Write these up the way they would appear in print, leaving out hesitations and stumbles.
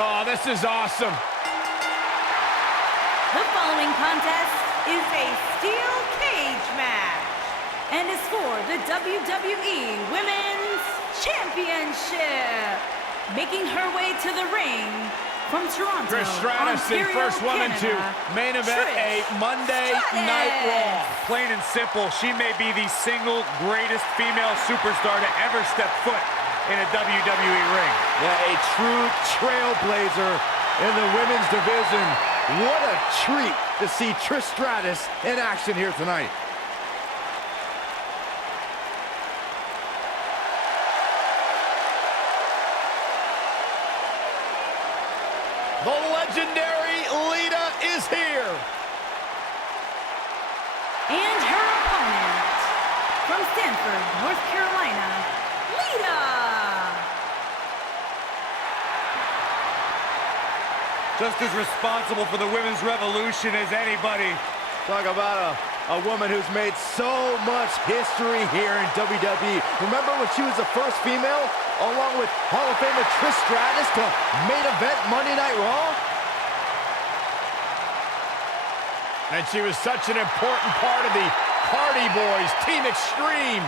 Oh, this is awesome. The following contest is a steel cage match and is for the WWE Women's Championship. Making her way to the ring from Toronto, Trish Stratus in first woman to main event a Monday Night Raw. Plain and simple, she may be the single greatest female superstar to ever step foot in a WWE ring. Yeah, a true trailblazer in the women's division. What a treat to see Trish Stratus in action here tonight. The legendary Lita is here. And her opponent, from Stanford, North Carolina, Lita. Just as responsible for the women's revolution as anybody. Talk about a woman who's made so much history here in WWE. Remember when she was the first female, along with Hall of Famer Trish Stratus, to main event Monday Night Raw? And she was such an important part of the Hardy Boys, Team Extreme.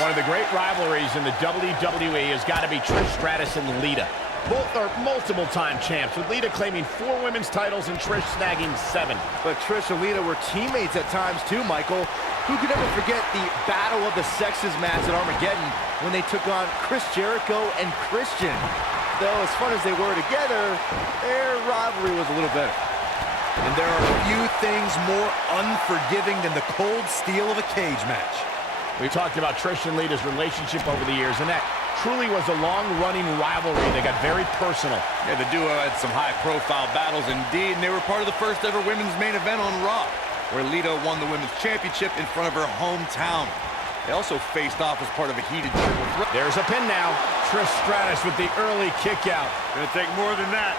One of the great rivalries in the WWE has got to be Trish Stratus and Lita. Both are multiple-time champs, with Lita claiming 4 women's titles and Trish snagging 7. But Trish and Lita were teammates at times too, Michael. Who could ever forget the Battle of the Sexes match at Armageddon when they took on Chris Jericho and Christian? Though, as fun as they were together, their rivalry was a little better. And there are few things more unforgiving than the cold steel of a cage match. We talked about Trish and Lita's relationship over the years, and that truly was a long-running rivalry. They got very personal. Yeah, the duo had some high-profile battles indeed, and they were part of the first ever women's main event on Raw, where Lita won the women's championship in front of her hometown. They also faced off as part of a heated triple threat. There's a pin now. Trish Stratus with the early kick out. Gonna take more than that.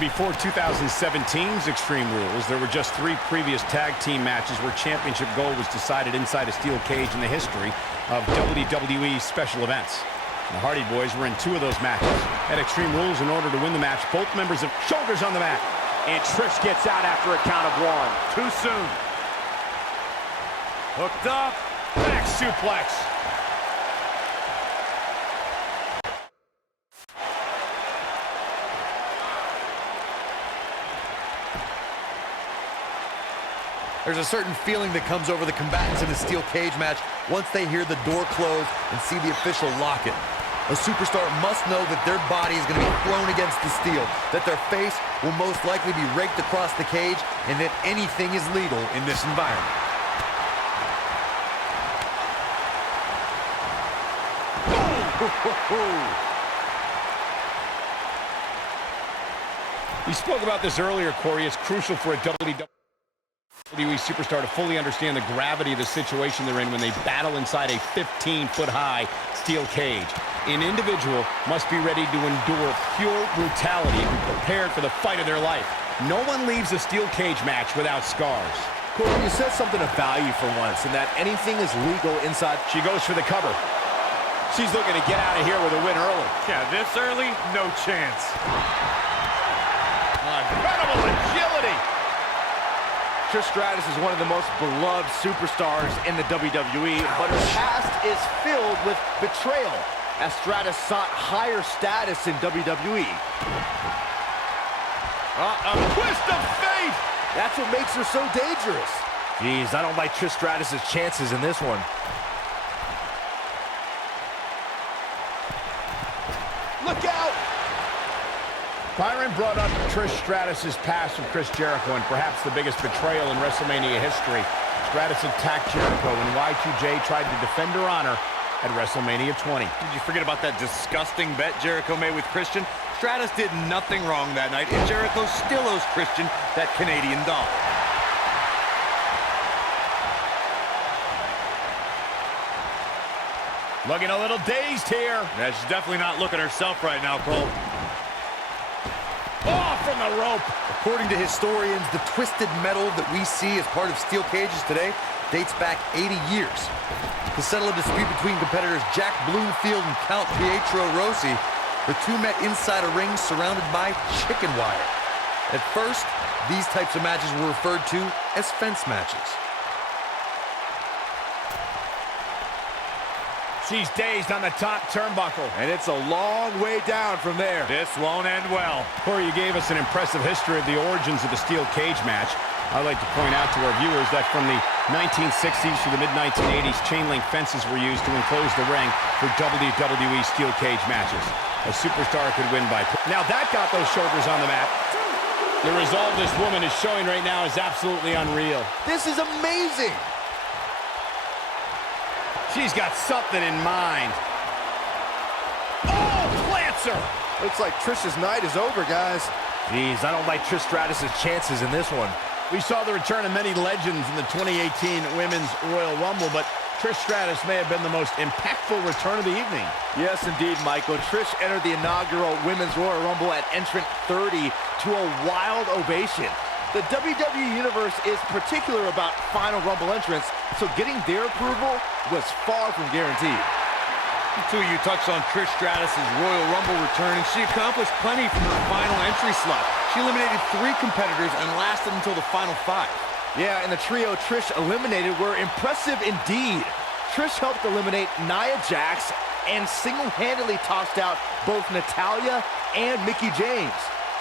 Before 2017's Extreme Rules, there were just 3 previous tag team matches where championship gold was decided inside a steel cage in the history of WWE special events. The Hardy Boys were in 2 of those matches. At Extreme Rules, in order to win the match, both members have shoulders on the mat. And Trish gets out after a count of 1. Too soon. Hooked up. Back suplex. There's a certain feeling that comes over the combatants in a steel cage match once they hear the door close and see the official lock it. A superstar must know that their body is going to be thrown against the steel, that their face will most likely be raked across the cage, and that anything is legal in this environment. We spoke about this earlier, Corey. It's crucial for a WWE superstar to fully understand the gravity of the situation they're in when they battle inside a 15-foot-high steel cage. An individual must be ready to endure pure brutality and be prepared for the fight of their life. No one leaves a steel cage match without scars. Corey, you said something of value for once, and that anything is legal inside. She goes for the cover. She's looking to get out of here with a win early. Yeah, this early, no chance. Incredible agility. Trish Stratus is one of the most beloved superstars in the WWE, but her past is filled with betrayal, as Stratus sought higher status in WWE. A twist of fate! That's what makes her so dangerous. Jeez, I don't like Trish Stratus' chances in this one. Look out! Byron brought up Trish Stratus' past with Chris Jericho and perhaps the biggest betrayal in WrestleMania history. Stratus attacked Jericho, and Y2J tried to defend her honor at WrestleMania 20. Did you forget about that disgusting bet Jericho made with Christian? Stratus did nothing wrong that night, and Jericho still owes Christian that Canadian dollar. Looking a little dazed here. Yeah, she's definitely not looking herself right now, Cole. Oh, from the rope. According to historians, the twisted metal that we see as part of steel cages today dates back 80 years. To settle a dispute between competitors Jack Bloomfield and Count Pietro Rossi, the two met inside a ring surrounded by chicken wire. At first, these types of matches were referred to as fence matches. She's dazed on the top turnbuckle. And it's a long way down from there. This won't end well. Corey, you gave us an impressive history of the origins of the steel cage match. I'd like to point out to our viewers that from the 1960s to the mid-1980s, chain link fences were used to enclose the ring for WWE steel cage matches. A superstar could win by... Now that got those shoulders on the mat. The resolve this woman is showing right now is absolutely unreal. This is amazing. She's got something in mind. Oh, plants her! Looks like Trish's night is over, guys. Jeez, I don't like Trish Stratus' chances in this one. We saw the return of many legends in the 2018 Women's Royal Rumble, but Trish Stratus may have been the most impactful return of the evening. Yes, indeed, Michael. Trish entered the inaugural Women's Royal Rumble at entrant 30 to a wild ovation. The WWE Universe is particular about Final Rumble entrants, so getting their approval was far from guaranteed. Too, you touched on Trish Stratus' Royal Rumble return, and she accomplished plenty from her final entry slot. She eliminated 3 competitors and lasted until the final 5. Yeah, and the trio Trish eliminated were impressive indeed. Trish helped eliminate Nia Jax and single-handedly tossed out both Natalya and Mickie James.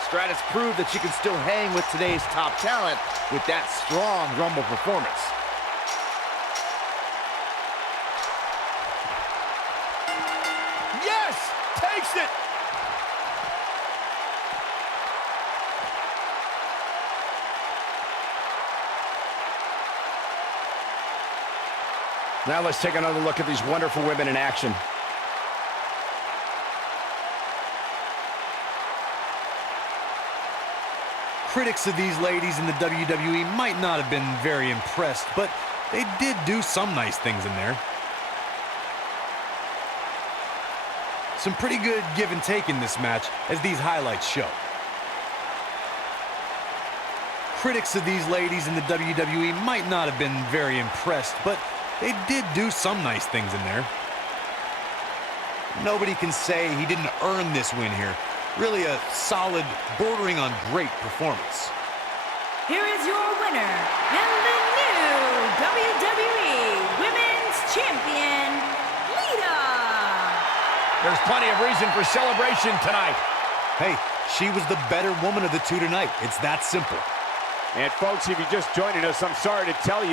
Stratus proved that she can still hang with today's top talent with that strong Rumble performance. Yes! Takes it! Now let's take another look at these wonderful women in action. Critics of these ladies in the WWE might not have been very impressed, but they did do some nice things in there. Some pretty good give and take in this match, as these highlights show. Critics of these ladies in the WWE might not have been very impressed, but they did do some nice things in there. Nobody can say he didn't earn this win here. Really a solid, bordering on great performance. Here is your winner, and the new WWE Women's Champion, Lita. There's plenty of reason for celebration tonight. Hey, she was the better woman of the two tonight. It's that simple. And folks, if you're just joining us, I'm sorry to tell you,